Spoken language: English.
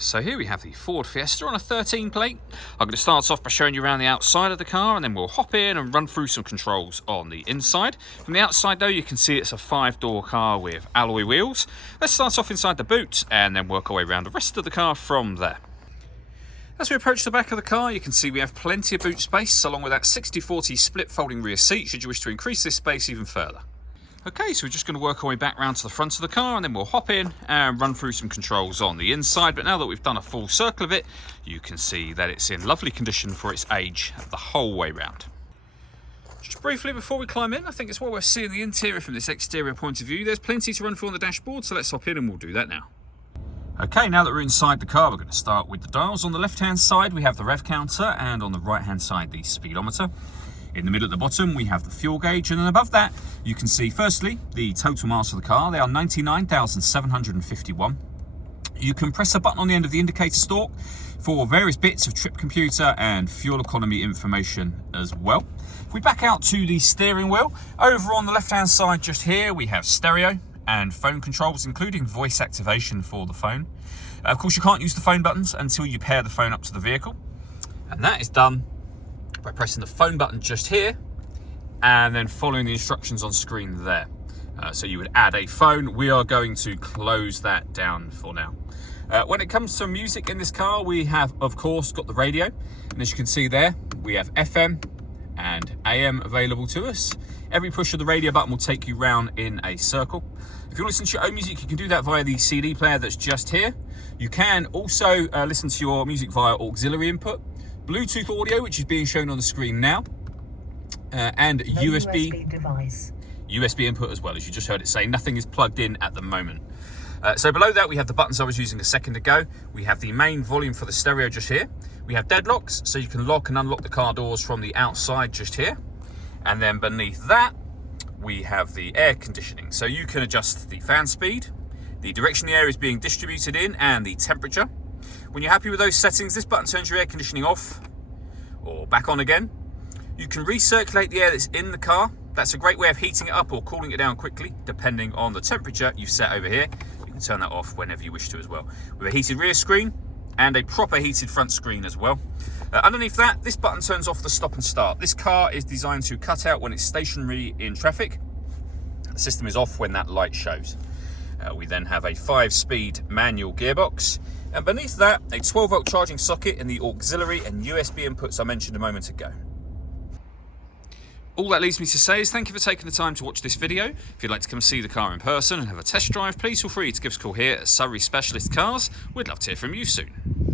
So here we have the Ford Fiesta on a 13 plate. I'm going to start off by showing you around the outside of the car, and then we'll hop in and run through some controls on the inside. From the outside though, you can see it's a 5-door car with alloy wheels. Let's start off inside the boot and then work our way around the rest of the car from there. As we approach the back of the car, you can see we have plenty of boot space, along with that 60-40 split folding rear seat should you wish to increase this space even further. Okay, so we're just going to work our way back round to the front of the car, and then we'll hop in and run through some controls on the inside. But now that we've done a full circle of it, you can see that it's in lovely condition for its age the whole way round. Just briefly before we climb in, I think it's well worth seeing the interior from this exterior point of view. There's plenty to run through on the dashboard, so let's hop in and we'll do that now. Okay, now that we're inside the car, we're going to start with the dials. On the left-hand side, we have the rev counter, and on the right-hand side, the speedometer. In the middle at the bottom, we have the fuel gauge, and then above that, you can see, firstly, the total miles of the car. They are 99,751. You can press a button on the end of the indicator stalk for various bits of trip computer and fuel economy information as well. If we back out to the steering wheel, over on the left-hand side just here, we have stereo and phone controls, including voice activation for the phone. Of course, you can't use the phone buttons until you pair the phone up to the vehicle, and that is done by pressing the phone button just here and then following the instructions on screen there. So you would add a phone. We are going to close that down for now. When it comes to music in this car, we have, of course, got the radio. And as you can see there, we have FM and AM available to us. Every push of the radio button will take you round in a circle. If you listen to your own music, you can do that via the CD player that's just here. You can also listen to your music via auxiliary input, Bluetooth audio, which is being shown on the screen now, and USB device. USB input as well, as you just heard it say. Nothing is plugged in at the moment. So below that, we have the buttons I was using a second ago. We have the main volume for the stereo just here. We have deadlocks, so you can lock and unlock the car doors from the outside just here. And then beneath that, we have the air conditioning. So you can adjust the fan speed, the direction the air is being distributed in, and the temperature. When you're happy with those settings, this button turns your air conditioning off or back on again. You can recirculate the air that's in the car. That's a great way of heating it up or cooling it down quickly, depending on the temperature you've set over here. You can turn that off whenever you wish to as well. With a heated rear screen and a proper heated front screen as well. Underneath that, this button turns off the stop and start. This car is designed to cut out when it's stationary in traffic. The system is off when that light shows. We then have a 5-speed manual gearbox. And beneath that, a 12-volt charging socket and the auxiliary and USB inputs I mentioned a moment ago. All that leaves me to say is thank you for taking the time to watch this video. If you'd like to come see the car in person and have a test drive, please feel free to give us a call here at Surrey Specialist Cars. We'd love to hear from you soon.